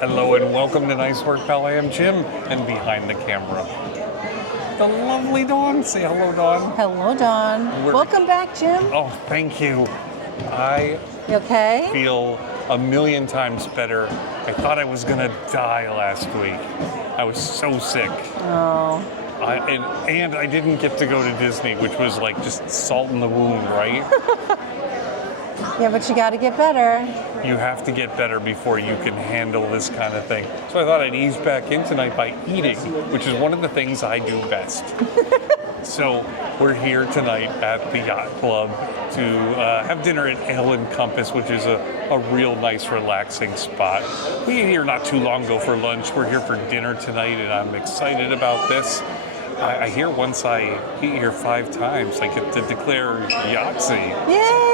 Hello and welcome to Nice Work Pal. I am Jim, and behind the camera, the lovely Dawn. Say hello, Dawn. Hello, Dawn. Welcome back, Jim. Oh, thank you. I You okay? feel a million times better. I thought I was gonna die last week. I was so sick. Oh, And I didn't get to go to Disney, which was like just salt in the wound, right? yeah, but you got to get better. You have to get better before you can handle this kind of thing. So I thought I'd ease back in tonight by eating, which is one of the things I do best. So we're here tonight at the Yacht Club to have dinner at Ale & Compass, which is a real nice, relaxing spot. We ate here not too long ago for lunch. We're here for dinner tonight, and I'm excited about this. I hear once I eat here 5 times, I get to declare Yahtzee. Yay!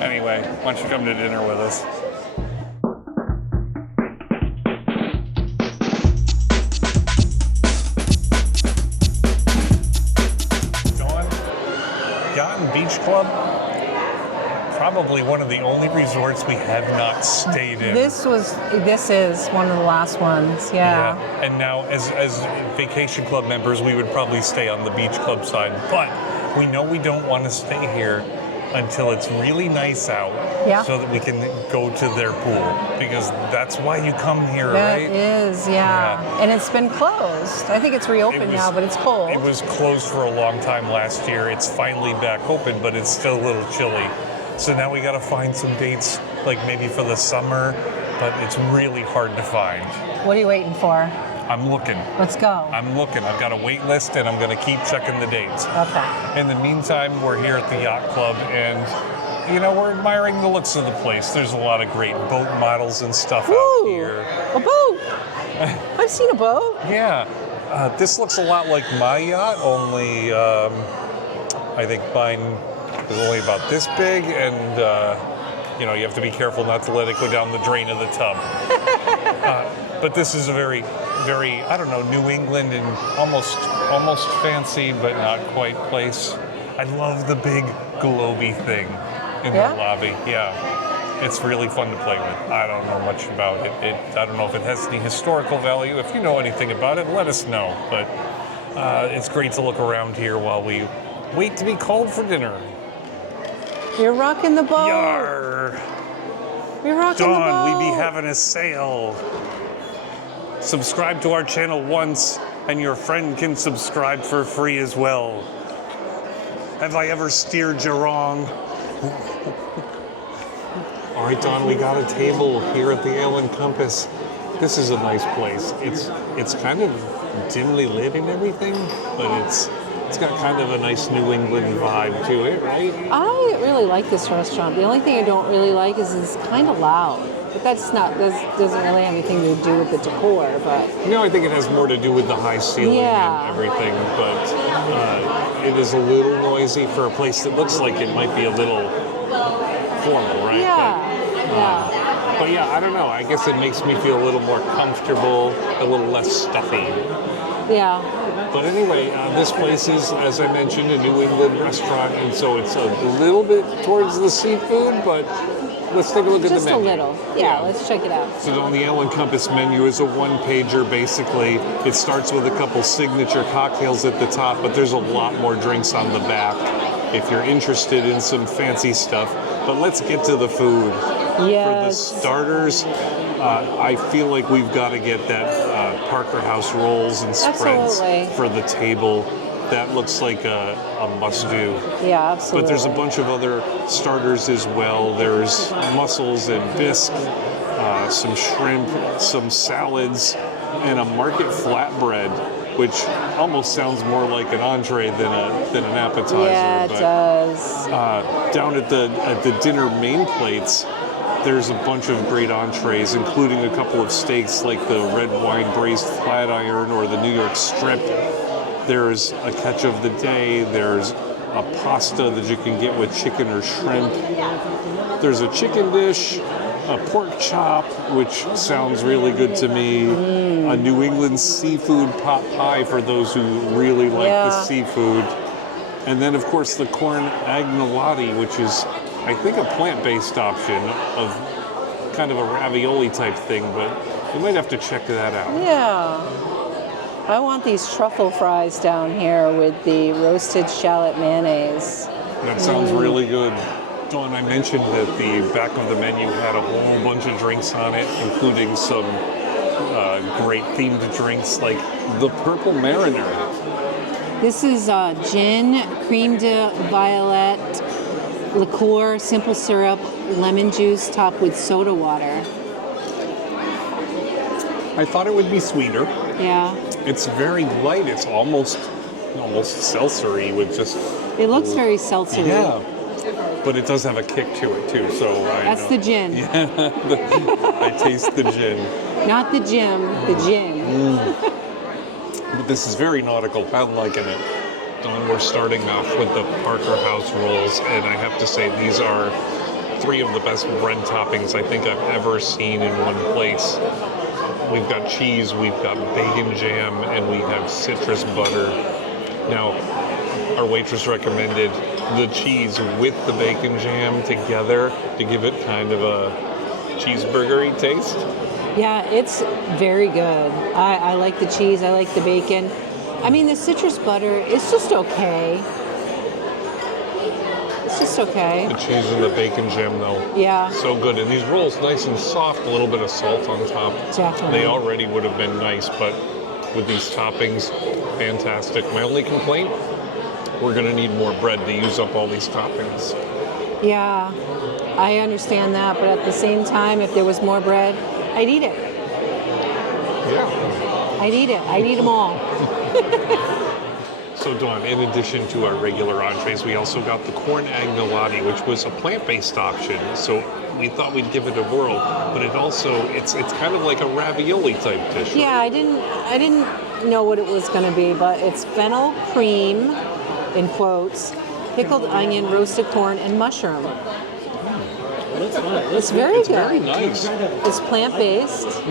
Anyway, why don't you come to dinner with us? Dawn, Yacht and Beach Club, probably one of the only resorts we have not stayed in. This is one of the last ones. Yeah. And now, as vacation club members, we would probably stay on the beach club side. But we know we don't want to stay here until it's really nice out, so that we can go to their pool, because that's why you come here, right? That is, yeah. And it's been closed. I think it's reopened now, but it's cold. It was closed for a long time last year. It's finally back open, but it's still a little chilly. So now we got to find some dates, like maybe for the summer, but it's really hard to find. What are you waiting for? I'm looking. Let's go. I'm looking. I've got a wait list, and I'm going to keep checking the dates. Okay. In the meantime, we're here at the Yacht Club, and, you know, we're admiring the looks of the place. There's a lot of great boat models and stuff out here. A boat! I've seen a boat. Yeah. This looks a lot like my yacht, only I think mine is only about this big, and, you know, you have to be careful not to let it go down the drain of the tub. But this is a very, I don't know, New England and almost fancy, but not quite place. I love the big globy thing in the lobby. Yeah, it's really fun to play with. I don't know much about it. I don't know if it has any historical value. If you know anything about it, let us know. But it's great to look around here while we wait to be called for dinner. You're rocking the boat. Yar! You're rocking the boat. Dawn, we be having a sale. Subscribe to our channel once, and your friend can subscribe for free as well. Have I ever steered you wrong? All right, Dawn, we got a table here at the Ale & Compass. This is a nice place. It's kind of dimly lit and everything, but it's got kind of a nice New England vibe to it, right? I really like this restaurant. The only thing I don't really like is it's kind of loud. But doesn't really have anything to do with the decor, but... No, I think it has more to do with the high ceiling and everything, but it is a little noisy for a place that looks like it might be a little formal, right? But yeah, I don't know. I guess it makes me feel a little more comfortable, a little less stuffy. Yeah. But anyway, this place is, as I mentioned, a New England restaurant, and so it's a little bit towards the seafood, but let's take a look at the menu. Just a little. Yeah, let's check it out. So on the Ale & Compass menu is a one-pager, basically. It starts with a couple signature cocktails at the top, but there's a lot more drinks on the back if you're interested in some fancy stuff. But let's get to the food. Yes. For the starters, I feel like we've got to get that Parker House rolls and spreads for the table. That looks like a must-do. Yeah, absolutely. But there's a bunch of other starters as well. There's mussels and bisque, some shrimp, some salads, and a market flatbread, which almost sounds more like an entree than an appetizer. Yeah, it does. Down at the dinner main plates, there's a bunch of great entrees, including a couple of steaks like the red wine braised flat iron or the New York strip. There's a catch of the day. There's a pasta that you can get with chicken or shrimp. There's a chicken dish, a pork chop, which sounds really good to me. A New England seafood pot pie for those who really like the seafood. And then, of course, the corn agnolotti, which is, I think, a plant-based option of kind of a ravioli type thing, but you might have to check that out. Yeah. I want these truffle fries down here with the roasted shallot mayonnaise. That sounds really good. Dawn, I mentioned that the back of the menu had a whole bunch of drinks on it, including some great themed drinks like the Purple Mariner. This is gin, creme de violet, liqueur, simple syrup, lemon juice topped with soda water. I thought it would be sweeter. Yeah. It's very light. It's almost seltzery with just... It looks very seltzery. Yeah. But it does have a kick to it too, so That's the gin. Yeah, I taste the gin. Not the gym, the gin. But this is very nautical. I'm liking it. Dawn, we're starting off with the Parker House rolls, and I have to say these are 3 of the best bread toppings I think I've ever seen in one place. We've got cheese, we've got bacon jam, and we have citrus butter. Now, our waitress recommended the cheese with the bacon jam together to give it kind of a cheeseburgery taste. Yeah, it's very good. I like the cheese, I like the bacon. I mean, the citrus butter is just okay. It's just okay. The cheese and the bacon jam, though. Yeah. So good. And these rolls, nice and soft, a little bit of salt on top. Definitely. They already would have been nice, but with these toppings, fantastic. My only complaint, we're going to need more bread to use up all these toppings. Yeah, I understand that, but at the same time, if there was more bread, I'd eat it. Yeah. I'd eat it. I'd eat them all. So Dawn, in addition to our regular entrees, we also got the corn agnolotti, which was a plant-based option. So we thought we'd give it a whirl, but it's kind of like a ravioli type dish. Yeah, I didn't know what it was going to be, but it's fennel cream, in quotes, pickled onion, roasted corn, and mushroom. It's very good. Very nice. It's plant-based.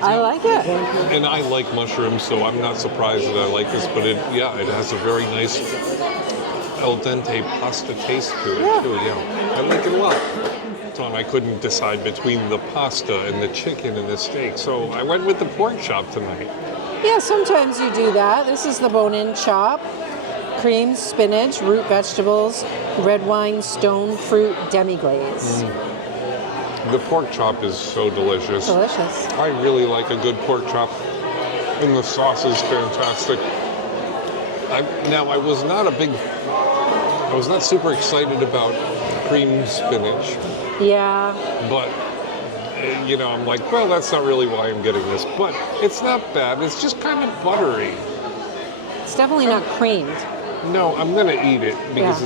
I like it. And I like mushrooms, so I'm not surprised that I like this, but it has a very nice al dente pasta taste to it too. Yeah, I like it a lot. Tom, I couldn't decide between the pasta and the chicken and the steak, so I went with the pork chop tonight. Yeah, sometimes you do that. This is the bone-in chop. Cream, spinach, root vegetables, red wine, stone fruit, demi-glaze. The pork chop is so delicious. Delicious. I really like a good pork chop, and the sauce is fantastic. I was not super excited about cream spinach. Yeah. But, I'm like, well, that's not really why I'm getting this. But it's not bad. It's just kind of buttery. It's definitely not creamed. No, I'm going to eat it because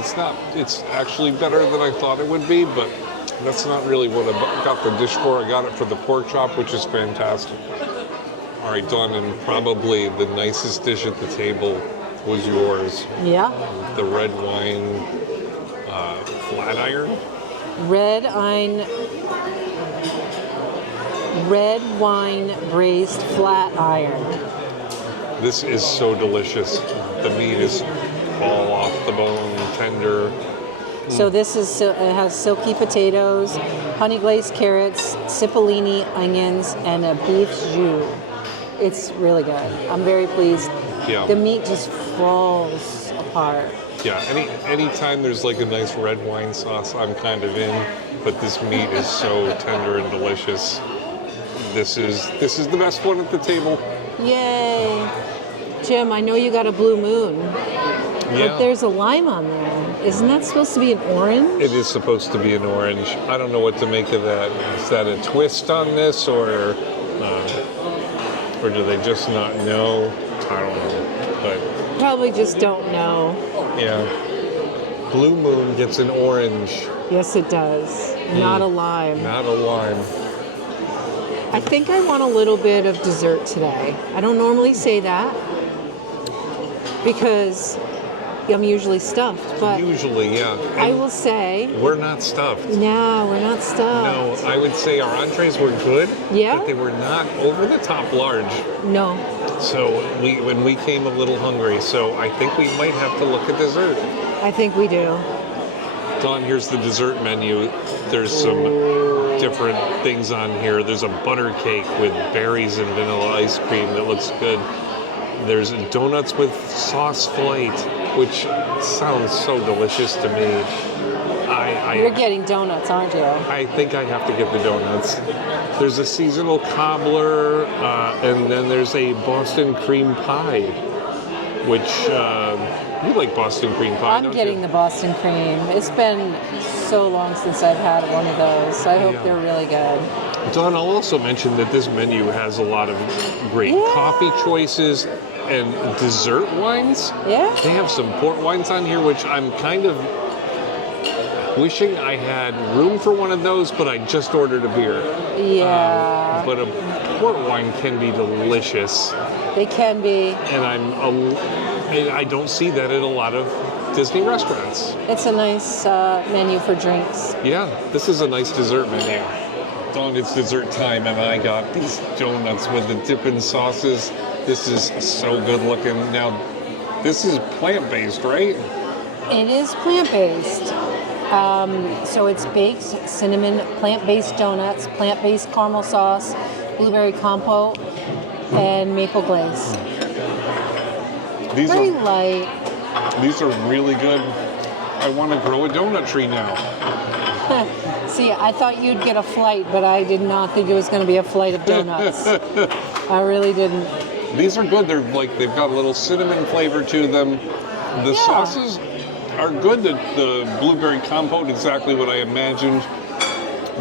it's actually better than I thought it would be, but that's not really what I got the dish for. I got it for the pork chop, which is fantastic. All right, Dawn, and probably the nicest dish at the table was yours. Yeah. The red wine flat iron. Red wine braised flat iron. This is so delicious. The meat is all off the bone, tender. So this it has silky potatoes, honey glazed carrots, cipollini onions, and a beef jus. It's really good. I'm very pleased. Yeah. The meat just falls apart. Yeah, anytime there's like a nice red wine sauce, I'm kind of in. But this meat is so tender and delicious. This is the best one at the table. Yay! Jim, I know you got a blue moon, Yeah. but there's a lime on there. Isn't that supposed to be an orange? It is supposed to be an orange. I don't know what to make of that. Is that a twist on this, or do they just not know? I don't know. But Probably just don't know. yeah, Blue Moon gets an orange, Yes, it does. Not a lime. not a lime. I think I want a little bit of dessert today. I don't normally say that because I'm usually stuffed, but Usually, yeah. I And will say, we're not stuffed. no, we're not stuffed. No, I would say our entrees were good, Yeah? but they were not over the top large. No. So when we came a little hungry, so I think we might have to look at dessert. I think we do. Dawn, here's the dessert menu. There's some different things on here. There's a butter cake with berries and vanilla ice cream that looks good. There's donuts with sauce flight, which sounds so delicious to me. You're getting donuts, aren't you? I think I have to get the donuts. There's a seasonal cobbler, and then there's a Boston cream pie, which you like Boston cream pie, I'm don't getting you? the Boston cream. It's been so long since I've had one of those. I hope they're really good. Don, I'll also mention that this menu has a lot of great coffee choices and dessert wines. Yeah. They have some port wines on here, which I'm kind of wishing I had room for one of those, but I just ordered a beer. Yeah. But a port wine can be delicious, They can be. and I don't see that at a lot of Disney restaurants. It's a nice menu for drinks. Yeah, this is a nice dessert menu. Dawn, it's dessert time, and I got these donuts with the dipping sauces. This is so good looking. Now, this is plant-based, right? It is plant-based. So it's baked cinnamon, plant-based donuts, plant-based caramel sauce, blueberry compote, and maple glaze. These Very are light. these are really good. I want to grow a donut tree now. See, I thought you'd get a flight, but I did not think it was going to be a flight of donuts. I really didn't. These are good. They've got a little cinnamon flavor to them. The sauces are good. The blueberry compote, exactly what I imagined.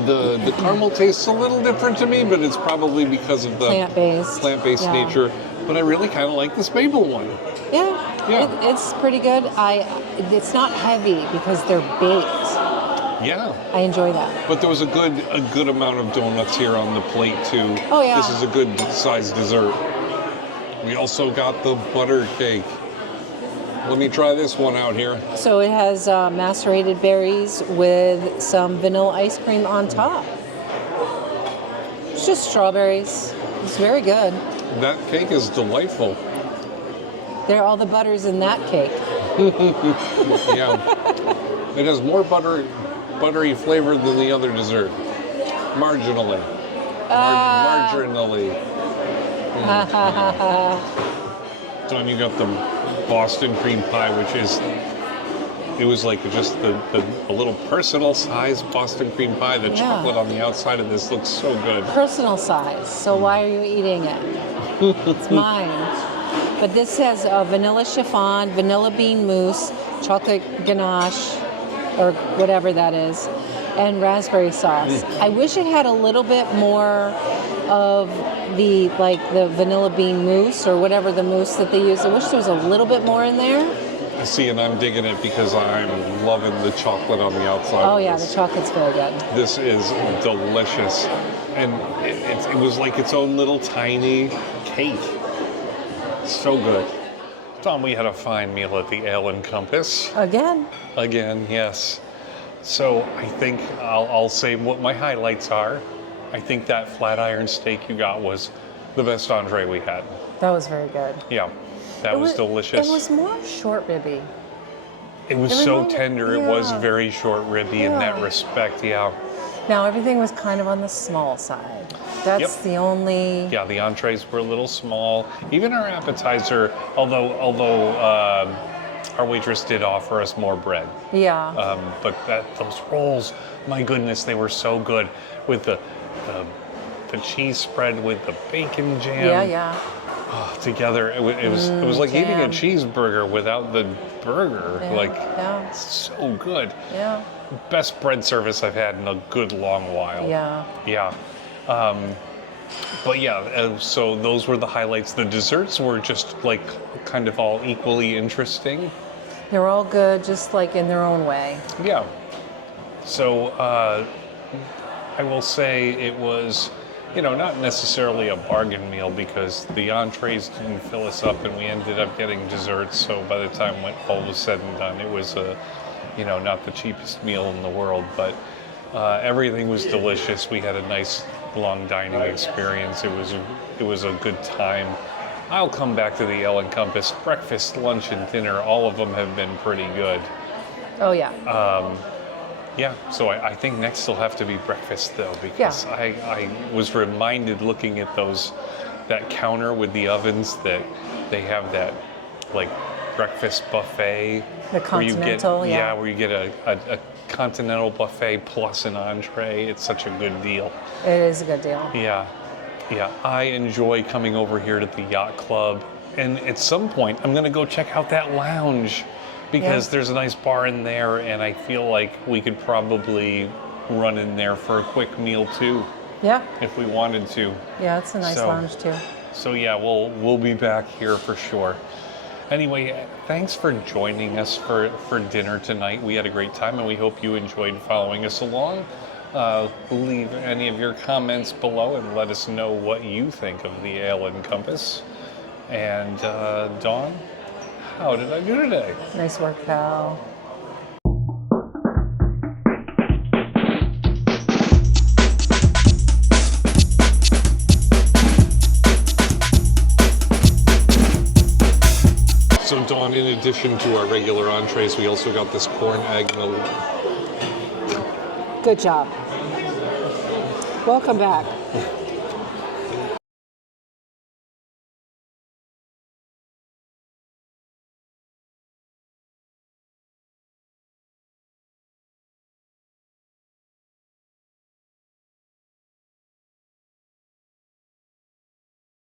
The caramel tastes a little different to me, but it's probably because of the plant-based nature. But I really kind of like this maple one. Yeah, Yeah. It's pretty good. It's not heavy because they're baked. Yeah. I enjoy that. But there was a good amount of donuts here on the plate too. Oh yeah. This is a good sized dessert. We also got the butter cake. Let me try this one out here. So it has macerated berries with some vanilla ice cream on top. It's just strawberries. It's very good. That cake is delightful. There are all the butters in that cake. Yeah. It has more buttery flavor than the other dessert. Marginally. Marginally. Don, you got the Boston cream pie, which it was like just a little personal size Boston cream pie. The chocolate on the outside of this looks so good. Personal size. So why are you eating it? It's mine. But this has vanilla chiffon, vanilla bean mousse, chocolate ganache, or whatever that is, and raspberry sauce. I wish it had a little bit more of the vanilla bean mousse or whatever the mousse that they use. I wish there was a little bit more in there. See, and I'm digging it because I'm loving the chocolate on the outside. Oh yeah, the chocolate's very good. This is delicious. And it was like its own little tiny cake. So good. Tom, we had a fine meal at the Ale and Compass. Again, yes. So I think I'll say what my highlights are. I think that flat iron steak you got was the best entree we had. that was very good. Yeah, that was delicious. It was more short ribby. It was so tender. It was very short ribby in that respect. Yeah. Now everything was kind of on the small side. That's the only. Yeah, the entrees were a little small. Even our appetizer, although our waitress did offer us more bread. Yeah. But those rolls, my goodness, they were so good with the cheese spread with the bacon jam. Yeah. Oh, together, it was like eating a cheeseburger without the burger. So good. Yeah. Best bread service I've had in a good long while. Yeah. Yeah. So those were the highlights. The desserts were just like kind of all equally interesting. They're all good, just like in their own way. Yeah. So I will say it was, not necessarily a bargain meal because the entrees didn't fill us up and we ended up getting desserts. So by the time all was said and done, it was not the cheapest meal in the world, but everything was delicious. We had a nice long dining experience. It was a good time. I'll come back to the Ale and Compass. Breakfast, lunch, and dinner, all of them have been pretty good. Oh yeah. Yeah, so I think next will have to be breakfast though, because I was reminded looking at that counter with the ovens that they have that like breakfast buffet. The continental, where you get a continental buffet plus an entree. It's such a good deal. It is a good deal. Yeah, yeah. I enjoy coming over here to the yacht club, and at some point I'm gonna go check out that lounge because there's a nice bar in there, and I feel like we could probably run in there for a quick meal too. Yeah. If we wanted to. Yeah, it's a nice lounge too. So yeah, we'll be back here for sure. Anyway, thanks for joining us for dinner tonight. We had a great time, and we hope you enjoyed following us along. Leave any of your comments below and let us know what you think of the Ale and Compass. And Dawn, how did I do today? Nice work, pal. So Dawn, in addition to our regular entrees, we also got this corn agno. Good job. Welcome back.